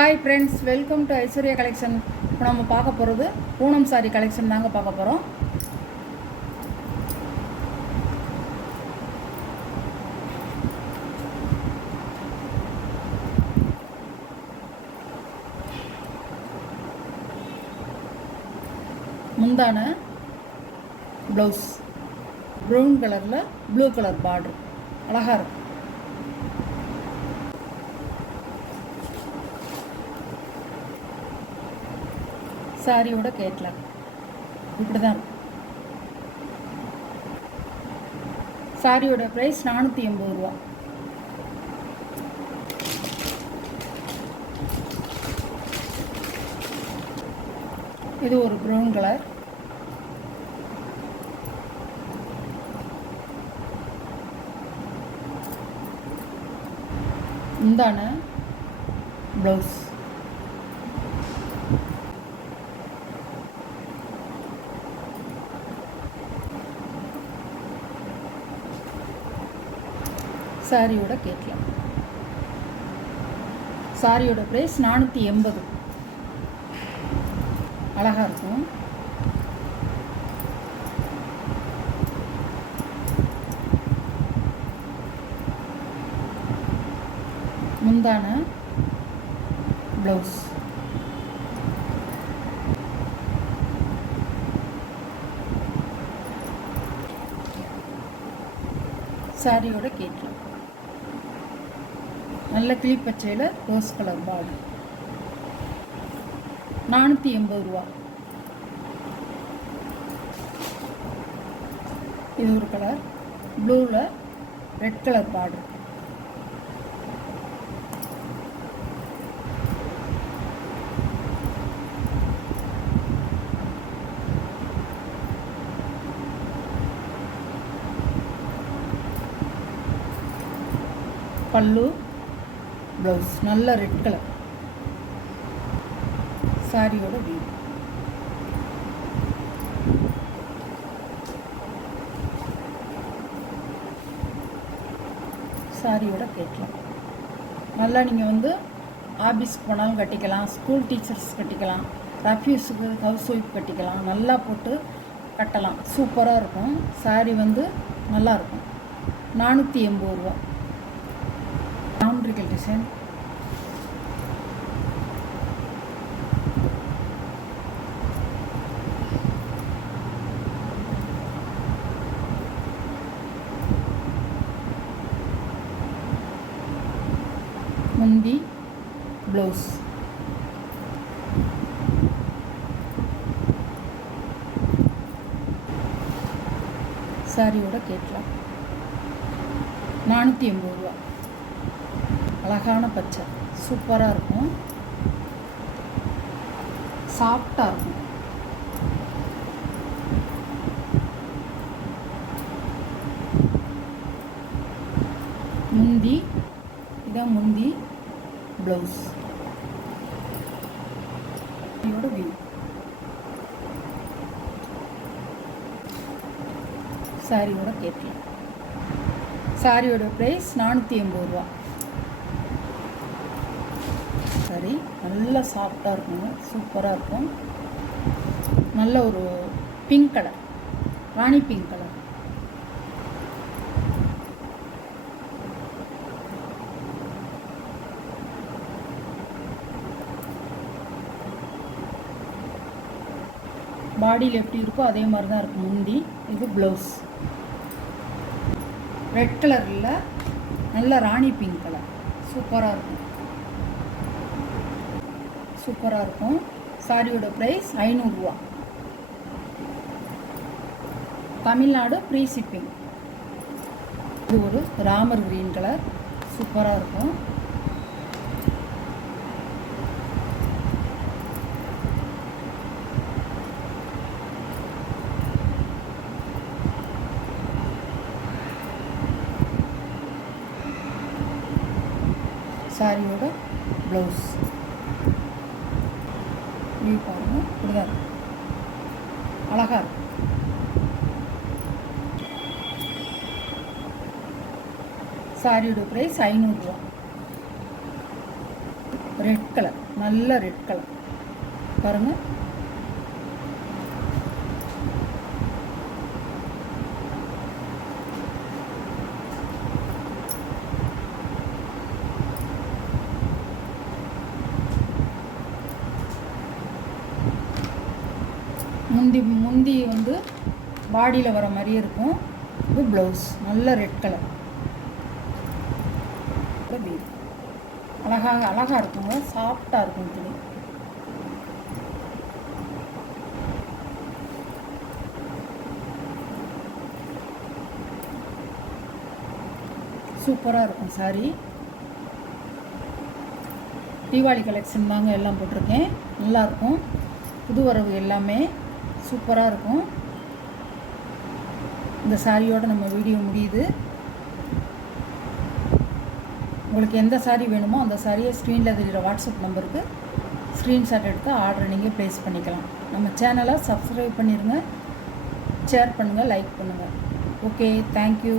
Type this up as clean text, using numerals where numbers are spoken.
Hi friends, welcome to Aishwarya collection. இப்போ நம்ம பார்க்க போகிறது பூனம் சாரி கலெக்ஷன் தாங்க பார்க்க போகிறோம். முந்தான ப்ளவுஸ் ப்ரௌன் கலரில் ப்ளூ கலர் பார்டர் அழகாக இருக்கும். சாரியோட கேட்லாக் இப்படி தான் இருக்கும். சாரியோட ப்ரைஸ் 480 ரூபா. இது ஒரு ப்ரௌன் கலர். முந்தான ப்ளவுஸ் சாரியோட கேட்கலாம். சாரியோட ப்ரைஸ் 480. அழகாக இருக்கும். முந்தான ப்ளவுஸ் சாரியோட கேட்கலாம். நல்ல கிளி பச்சையில் ரோஸ் கலர் பார்டர் 480 ரூபா. இது ஒரு கலர் ப்ளூவில் ரெட் கலர் பார்டர். பல்லு ப்ளவுஸ் நல்ல ரெட் கலர். சாரியோட வியூ. சாரியோட கேட்கலாம். நல்லா நீங்கள் ஆஃபீஸ்க்கு போனாலும் கட்டிக்கலாம், ஸ்கூல் டீச்சர்ஸ் கட்டிக்கலாம், ரஃப்யூஸுக்கு ஹவுஸ் ஒய்ஃப் கட்டிக்கலாம். நல்லா போட்டு கட்டலாம், சூப்பராக இருக்கும். சாரி நல்லாயிருக்கும். 480 ரூபா. Geometrical design. முந்தி ப்ளவுஸ் சாரியோட கேட்கலாம். 480 ரூபா. அழகான பச்சை சூப்பராக இருக்கும், சாஃப்டாக இருக்கும். முந்தி இதான் முந்தி ப்ளவுஸ். இதோட வியூ. சாரியோட கேட்கலாம். சாரியோட ப்ரைஸ் 480 ரூபா. சாரி நல்லா சாஃப்டாக இருக்குங்க, சூப்பராக இருக்கும். நல்ல ஒரு பிங்க் கலர், ராணி பிங்க் கலர். பாடியில் எப்படி இருக்கோ அதே மாதிரி தான் இருக்கும் முந்தி. இது ப்ளவுஸ் ரெட் கலரில் நல்ல ராணி பிங்க் கலர். சூப்பராக இருக்கும், சூப்பராக இருக்கும். சாரியோட ப்ரைஸ் 500 ரூபா. Tamil Nadu free shipping. இது ஒரு ராமர் கிரீன் கலர், சூப்பராக இருக்கும். சாரியோட ப்ளவுஸ் வியூ பாருங்கள், இப்படிதான் இருக்கும். அழகாக இருக்கும். சாரியோட ப்ரைஸ் 500 ரூபா. ரெட் கலர் நல்ல ரெட் கலர் பாருங்கள். முந்தி வந்து பாடியில் வர மாதிரியே இருக்கும். இது ப்ளவுஸ் நல்ல ரெட் கலர். அழகாக இருக்குங்க. சாஃப்டாக இருக்கும் துணி. சூப்பராக இருக்கும் சாரி. தீபாவளி கலெக்ஷன் தாங்க எல்லாம் போட்டிருக்கேன். நல்லாயிருக்கும். புது வரவு எல்லாமே சூப்பராக இருக்கும். இந்த சாரியோட நம்ம வீடியோ முடியுது. உங்களுக்கு எந்த சாரீ வேணுமோ அந்த சாரியை ஸ்க்ரீனில் தெரிகிற வாட்ஸ்அப் நம்பருக்கு ஸ்க்ரீன்ஷாட் எடுத்து ஆர்டரை நீங்கள் ப்ளேஸ் பண்ணிக்கலாம். நம்ம சேனலை சப்ஸ்கிரைப் பண்ணிடுங்க, ஷேர் பண்ணுங்கள், லைக் பண்ணுங்கள். Okay, thank you.